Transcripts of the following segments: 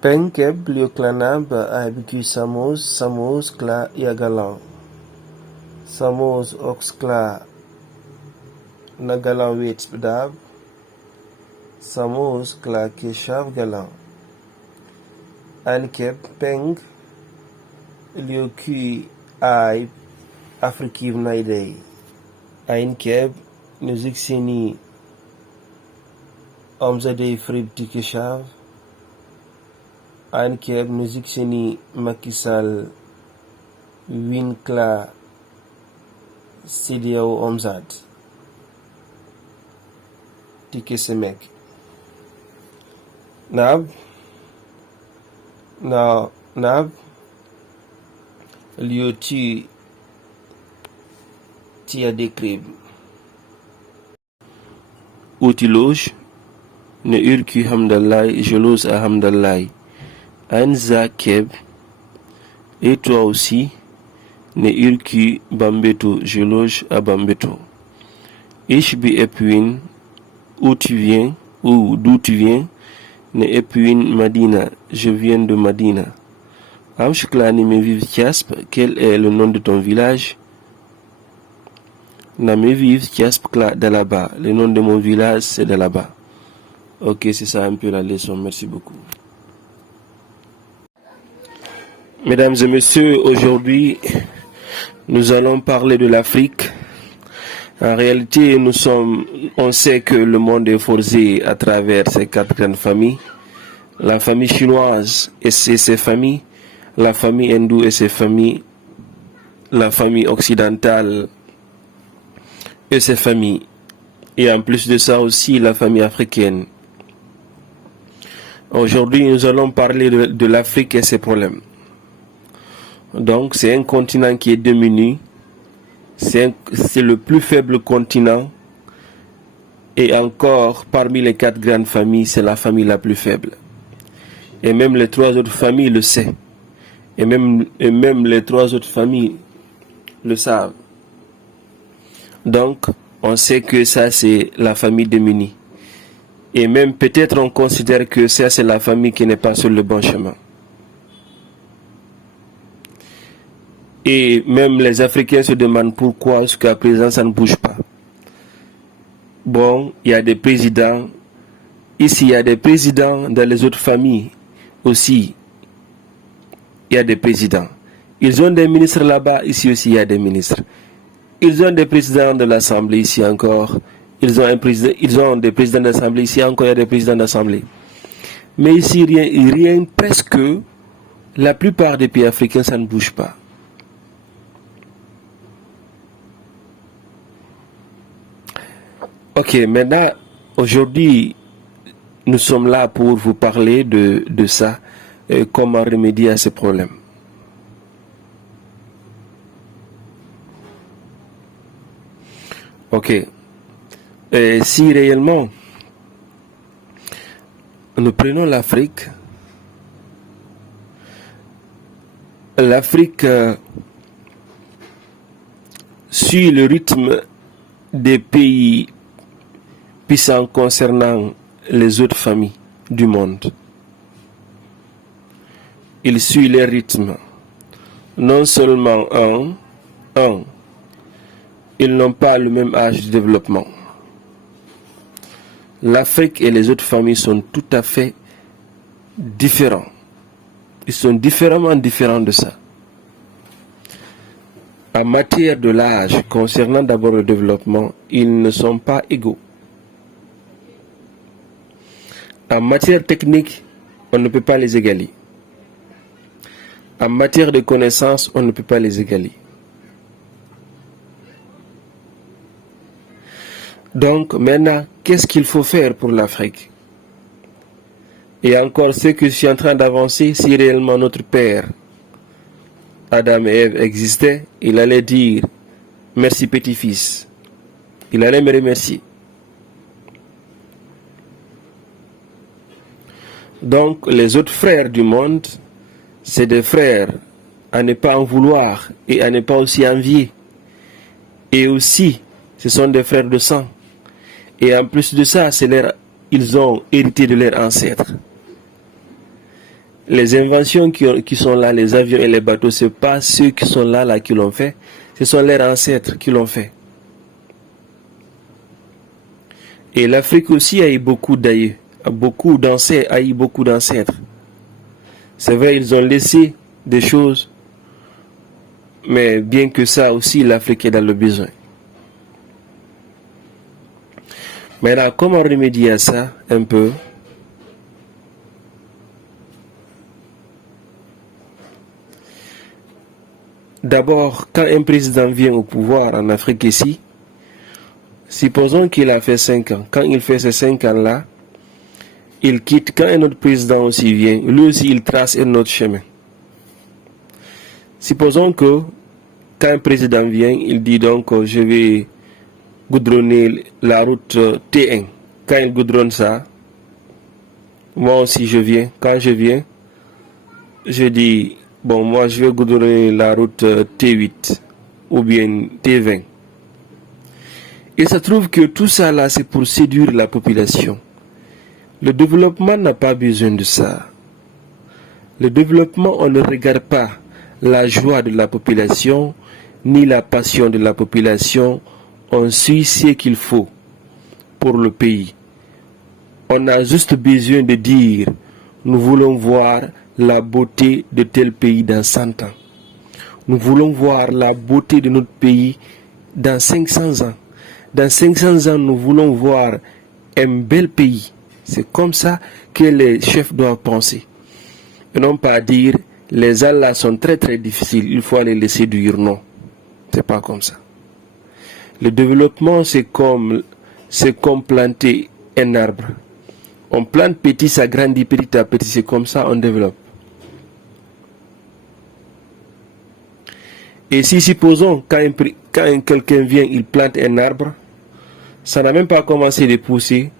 Penkeb lioklanab abiku Samos kla yagalan. Samos oxkla nagalan wet bedab. Samos kla keshav galan. Ankeb peng lioku ay Afrikiv naidei. Ainkeb nuzik sini omzadei frib tikeshav. Ainkeb nuzik sini makisal winkla sidiao omzad tikesemek. Nab lioti tia dekrib. Outiloj ne urki hamdallai jelos à hamdallai. Anza keb et toi aussi ne urki bambeto jeloge à bambeto. Ishbi epuin où tu viens ou d'où tu viens ne epuin Madina, je viens de Madina. Amshklani me vive Kiasp, quel est le nom de ton village? Na me vive Kiasp Kla de là-bas, le nom de mon village c'est de là-bas. Ok, c'est ça un peu la leçon, merci beaucoup. Mesdames et messieurs, aujourd'hui, nous allons parler de l'Afrique. En réalité, on sait que le monde est forgé à travers ces 4 grandes familles. La famille chinoise et ses familles, la famille hindoue et ses familles, la famille occidentale et ses familles. Et en plus de ça aussi, la famille africaine. Aujourd'hui, nous allons parler de l'Afrique et ses problèmes. Donc, c'est un continent qui est diminué. C'est le plus faible continent. Et encore, parmi les 4 grandes familles, c'est la famille la plus faible. Et même les 3 autres familles le savent. Et même les 3 autres familles le savent. Donc, on sait que ça, c'est la famille démunie. Et même peut-être on considère que ça, c'est la famille qui n'est pas sur le bon chemin. Et même les Africains se demandent pourquoi jusqu'à présent ça ne bouge pas. Bon, il y a des présidents. Ici, il y a des présidents dans les autres familles aussi. Il y a des présidents. Ils ont des ministres là-bas, ici aussi il y a des ministres. Ils ont des présidents de l'Assemblée ici encore. Ils ont des présidents d'Assemblée ici encore, il y a des présidents d'Assemblée. Mais ici, rien, presque, la plupart des pays africains, ça ne bouge pas. Ok, maintenant, aujourd'hui, nous sommes là pour vous parler de ça, comment remédier à ces problèmes. Ok, si réellement nous prenons l'Afrique suit le rythme des pays puissants concernant les autres familles du monde. Il suit les rythmes. Non seulement ils n'ont pas le même âge de développement. L'Afrique et les autres familles sont tout à fait différents. Ils sont différemment différents de ça. En matière de l'âge, concernant d'abord le développement, ils ne sont pas égaux. En matière technique, on ne peut pas les égaler. En matière de connaissances, on ne peut pas les égaler. Donc maintenant, qu'est-ce qu'il faut faire pour l'Afrique? Et encore ce que je suis en train d'avancer, si réellement notre père, Adam et Ève, existait, il allait dire merci petit-fils. Il allait me remercier. Donc les autres frères du monde, c'est des frères à ne pas en vouloir et à ne pas aussi envier. Et aussi, ce sont des frères de sang. Et en plus de ça, ils ont hérité de leurs ancêtres. Les inventions qui sont là, les avions et les bateaux, ce n'est pas ceux qui sont là qui l'ont fait. Ce sont leurs ancêtres qui l'ont fait. Et l'Afrique aussi a eu beaucoup d'aïeux, a eu beaucoup d'ancêtres. C'est vrai, ils ont laissé des choses, mais bien que ça aussi, l'Afrique est dans le besoin. Maintenant, comment remédier à ça un peu? D'abord, quand un président vient au pouvoir en Afrique ici, supposons qu'il a fait 5 ans. Quand il fait ces 5 ans-là, il quitte. Quand un autre président aussi vient, lui aussi il trace un autre chemin. Supposons que quand un président vient, il dit donc je vais goudronner la route T1. Quand il goudronne ça, moi aussi je viens. Quand je viens, je dis bon, moi je vais goudronner la route T8 ou bien T20. Et ça trouve que tout ça là, c'est pour séduire la population. Le développement n'a pas besoin de ça. Le développement, on ne regarde pas la joie de la population, ni la passion de la population. On suit ce qu'il faut pour le pays. On a juste besoin de dire, nous voulons voir la beauté de tel pays dans 100 ans. Nous voulons voir la beauté de notre pays dans 500 ans. Dans 500 ans, nous voulons voir un bel pays. C'est comme ça que les chefs doivent penser. Et non pas dire, les Allahs sont très très difficiles, il faut aller les séduire. Non, c'est pas comme ça. Le développement, c'est comme planter un arbre. On plante petit, ça grandit petit à petit, c'est comme ça on développe. Et si supposons, quand quelqu'un vient, il plante un arbre, ça n'a même pas commencé de pousser,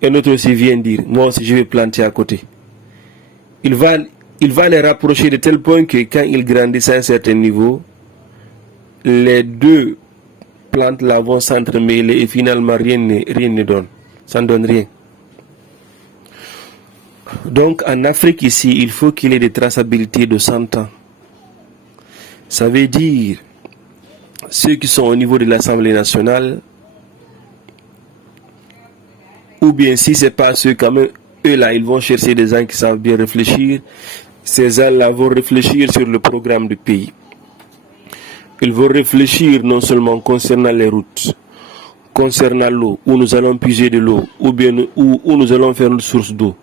un autre aussi vient dire, moi aussi je vais planter à côté. Il va les rapprocher de tel point que quand ils grandissent à un certain niveau, les deux plantes là vont s'entremêler et finalement rien ne donne. Ça ne donne rien. Donc en Afrique ici, il faut qu'il y ait des traçabilités de 100 ans. Ça veut dire, ceux qui sont au niveau de l'Assemblée nationale, ou bien si ce n'est pas ceux, quand même, eux là, ils vont chercher des gens qui savent bien réfléchir. Ces gens-là vont réfléchir sur le programme du pays. Ils vont réfléchir non seulement concernant les routes, concernant l'eau, où nous allons puiser de l'eau, ou bien où nous allons faire une source d'eau,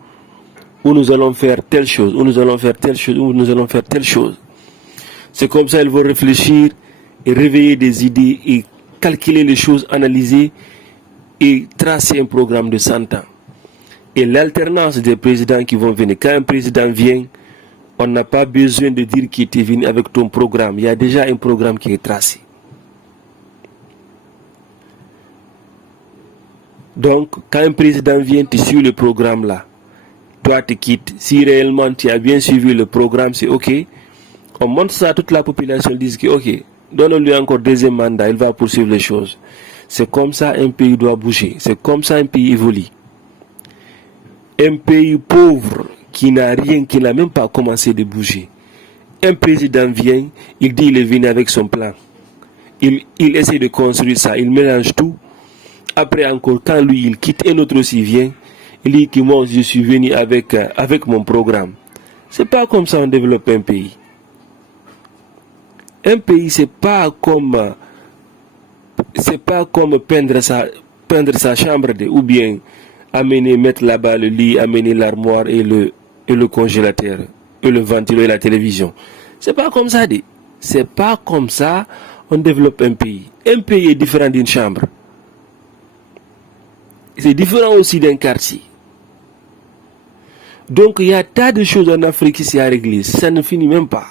où nous allons faire telle chose, où nous allons faire telle chose, où nous allons faire telle chose. C'est comme ça qu'ils vont réfléchir et réveiller des idées et calculer les choses, analyser et tracer un programme de 100 ans. Et l'alternance des présidents qui vont venir. Quand un président vient, on n'a pas besoin de dire qu'il était venu avec ton programme. Il y a déjà un programme qui est tracé. Donc, quand un président vient, tu suis le programme là. Toi, tu quittes. Si réellement tu as bien suivi le programme, c'est OK. On montre ça à toute la population, dit que OK, donne-lui encore deuxième mandat, il va poursuivre les choses. C'est comme ça un pays doit bouger. C'est comme ça un pays évolue. Un pays pauvre qui n'a rien, qui n'a même pas commencé de bouger. Un président vient, il dit il est venu avec son plan. Il essaie de construire ça, il mélange tout. Après encore, quand lui il quitte, un autre aussi vient, il dit que moi je suis venu avec mon programme. C'est pas comme ça on développe un pays. Un pays, c'est pas comme peindre sa chambre ou bien mettre là-bas le lit, amener l'armoire et le congélateur, et le ventilo et la télévision. C'est pas comme ça dit. C'est pas comme ça on développe un pays. Un pays est différent d'une chambre. C'est différent aussi d'un quartier. Donc il y a tas de choses en Afrique ici à régler. Ça ne finit même pas.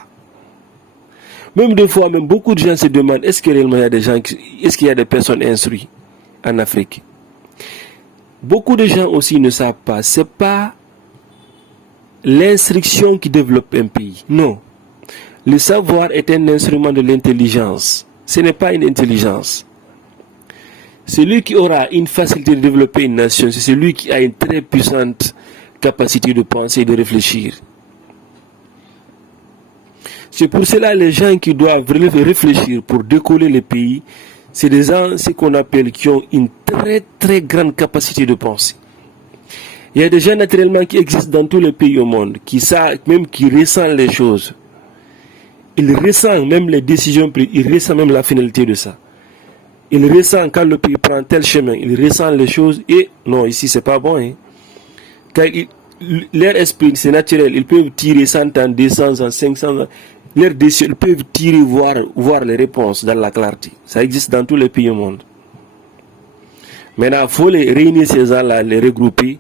Même des fois, même beaucoup de gens se demandent est-ce que réellement il y a des gens, est-ce qu'il y a des personnes instruites en Afrique? Beaucoup de gens aussi ne savent pas. C'est pas l'instruction qui développe un pays. Non. Le savoir est un instrument de l'intelligence. Ce n'est pas une intelligence. Celui qui aura une facilité de développer une nation, c'est celui qui a une très puissante capacité de penser et de réfléchir. C'est pour cela les gens qui doivent réfléchir pour décoller le pays, c'est des gens, ce qu'on appelle, qui ont une très très grande capacité de penser. Il y a des gens naturellement qui existent dans tous les pays au monde, qui savent, même qui ressentent les choses. Ils ressentent même les décisions prises, ils ressentent même la finalité de ça. Ils ressentent quand le pays prend tel chemin, ils ressentent les choses et non, ici c'est pas bon. Hein. Car leur esprit, c'est naturel, ils peuvent tirer 100 ans, 200 ans, 500 ans. Leurs décisions, ils peuvent tirer, voir les réponses dans la clarté. Ça existe dans tous les pays au monde. Maintenant, il faut les réunir ces gens-là, les regrouper.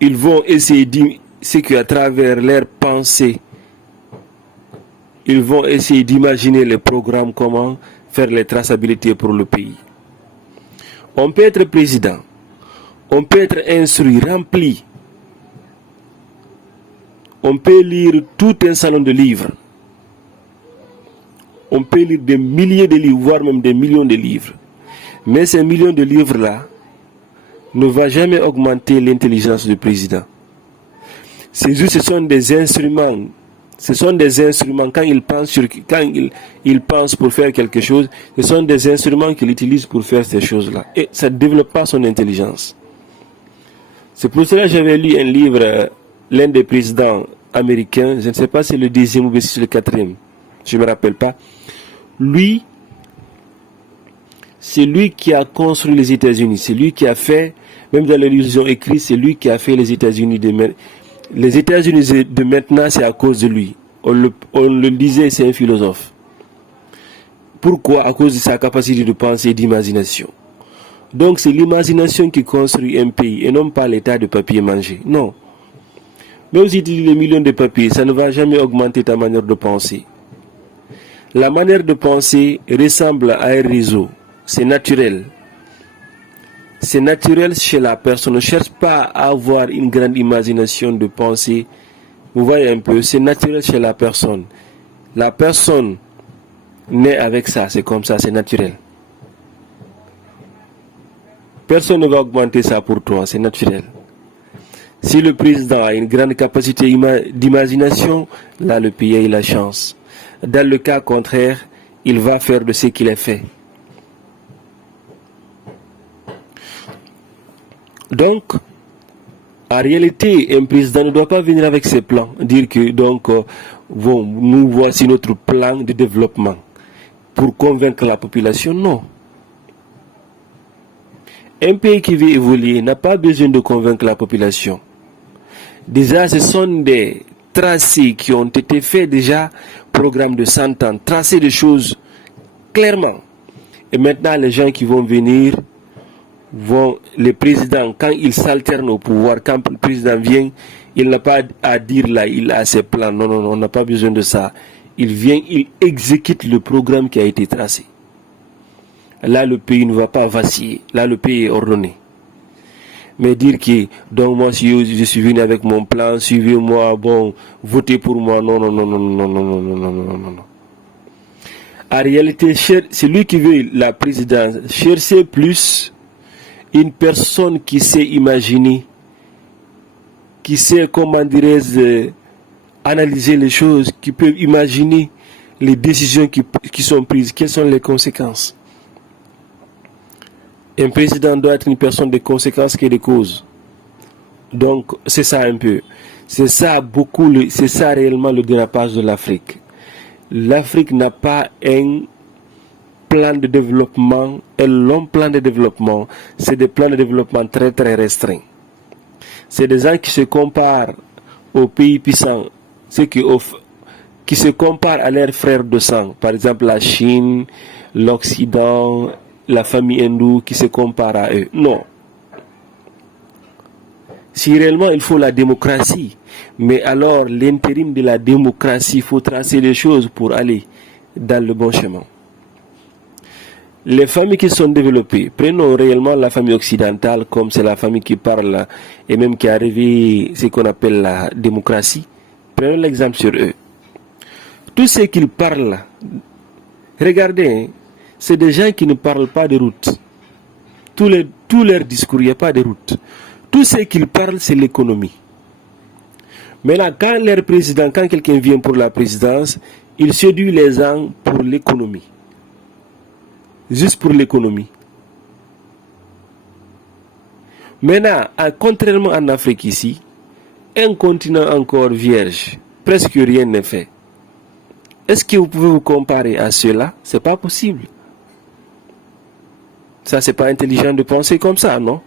Ils vont essayer qu'à travers leurs pensées, ils vont essayer d'imaginer les programmes, comment faire les traçabilités pour le pays. On peut être président, on peut être instruit, rempli. On peut lire tout un salon de livres. On peut lire des milliers de livres, voire même des millions de livres. Mais ces millions de livres-là ne vont jamais augmenter l'intelligence du président. C'est juste, ce sont des instruments. Ce sont des instruments, quand il pense pour faire quelque chose, ce sont des instruments qu'il utilise pour faire ces choses-là. Et ça ne développe pas son intelligence. C'est pour cela que j'avais lu un livre, l'un des présidents américains, je ne sais pas si c'est le 10e ou si c'est le 4e, je ne me rappelle pas. Lui, c'est lui qui a construit les États-Unis, c'est lui qui a fait, même dans les livres qu'ils ont écrits, c'est lui qui a fait les États-Unis de maintenant. Les États-Unis de maintenant, c'est à cause de lui. On le disait, c'est un philosophe. Pourquoi? À cause de sa capacité de penser et d'imagination. Donc c'est l'imagination qui construit un pays et non pas l'état de papier mangé. Non. Même si tu dis les millions de papiers, ça ne va jamais augmenter ta manière de penser. La manière de penser ressemble à un réseau. C'est naturel. C'est naturel chez la personne. Ne cherche pas à avoir une grande imagination de pensée. Vous voyez un peu, c'est naturel chez la personne. La personne naît avec ça, c'est comme ça, c'est naturel. Personne ne va augmenter ça pour toi, c'est naturel. Si le président a une grande capacité d'imagination, là le pays a eu la chance. Dans le cas contraire, il va faire de ce qu'il a fait. Donc, en réalité, un président ne doit pas venir avec ses plans, dire que donc, nous voici notre plan de développement pour convaincre la population. Non. Un pays qui veut évoluer n'a pas besoin de convaincre la population. Déjà, ce sont des tracés qui ont été faits déjà, programme de 100 ans, tracés de choses clairement. Et maintenant, les gens qui vont venir, les présidents, quand ils s'alternent au pouvoir, quand le président vient, il n'a pas à dire là, il a ses plans. Non, non, non, on n'a pas besoin de ça. Il vient, il exécute le programme qui a été tracé. Là, le pays ne va pas vaciller. Là, le pays est ordonné. Mais dire que, donc moi, si je suis venu avec mon plan, suivez-moi, bon, votez pour moi, non, non, non, non, non, non, non, non, non, non, non, non. En réalité, c'est lui qui veut la présidence. Cherchez plus une personne qui sait imaginer, qui sait, comment dirais-je, analyser les choses, qui peut imaginer les décisions qui sont prises, quelles sont les conséquences. Un président doit être une personne de conséquences que de causes. Donc, c'est ça un peu. C'est ça beaucoup, c'est ça réellement le dérapage de l'Afrique. L'Afrique n'a pas un plan de développement, un long plan de développement. C'est des plans de développement très très restreints. C'est des gens qui se comparent aux pays puissants, qui se comparent à leurs frères de sang. Par exemple, la Chine, l'Occident, la famille hindoue qui se compare à eux. Non. Si réellement il faut la démocratie, mais alors l'intérim de la démocratie, il faut tracer les choses pour aller dans le bon chemin. Les familles qui sont développées, prenons réellement la famille occidentale comme c'est la famille qui parle et même qui a rêvé ce qu'on appelle la démocratie. Prenons l'exemple sur eux. Tout ce qu'ils parlent, regardez, c'est des gens qui ne parlent pas de route. Tous leurs discours, il n'y a pas de route. Tout ce qu'ils parlent, c'est l'économie. Maintenant, quand leur président, quand quelqu'un vient pour la présidence, il séduit les gens pour l'économie. Juste pour l'économie. Maintenant, contrairement en Afrique ici, un continent encore vierge, presque rien n'est fait. Est-ce que vous pouvez vous comparer à cela? C'est pas possible. Ça, c'est pas intelligent de penser comme ça, non?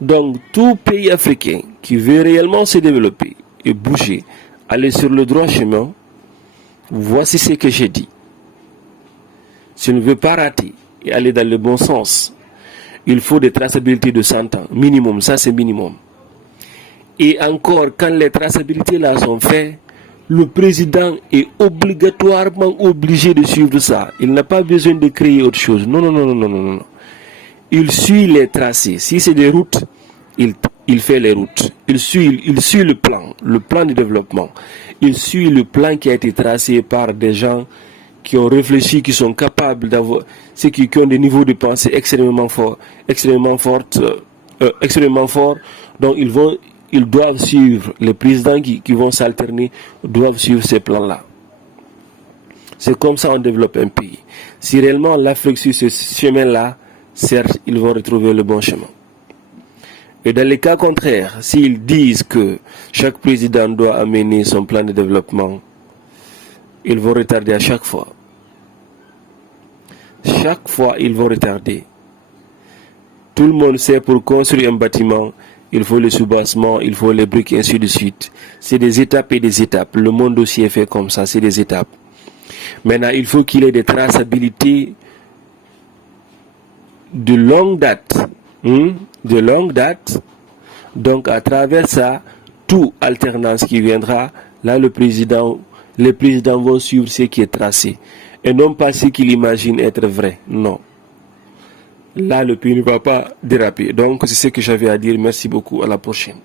Donc, tout pays africain qui veut réellement se développer et bouger, aller sur le droit chemin, voici ce que j'ai dit. Si on ne veut pas rater et aller dans le bon sens, il faut des traçabilités de 100 ans, minimum, ça c'est minimum. Et encore, quand les traçabilités là sont faites, le président est obligatoirement obligé de suivre ça. Il n'a pas besoin de créer autre chose. Non, non, non, non, non, non. Il suit les tracés. Si c'est des routes, il fait les routes. Il suit le plan de développement. Il suit le plan qui a été tracé par des gens qui ont réfléchi, qui sont capables d'avoir, ceux qui ont des niveaux de pensée extrêmement forts. Donc ils doivent suivre, les présidents qui vont s'alterner doivent suivre ces plans-là. C'est comme ça on développe un pays. Si réellement l'Afrique suit ce chemin-là, certes, ils vont retrouver le bon chemin. Et dans les cas contraires, s'ils disent que chaque président doit amener son plan de développement, ils vont retarder à chaque fois. Chaque fois, ils vont retarder. Tout le monde sait, pour construire un bâtiment, il faut le soubassement, il faut les briques, et ainsi de suite. C'est des étapes et des étapes. Le monde aussi est fait comme ça, c'est des étapes. Maintenant, il faut qu'il y ait des traçabilités de longue date. De longue date. Donc, à travers ça, toute alternance qui viendra, là, les présidents vont suivre ce qui est tracé. Et non pas ce qu'ils imaginent être vrai. Non. Là, le pays ne va pas déraper. Donc, c'est ce que j'avais à dire. Merci beaucoup. À la prochaine.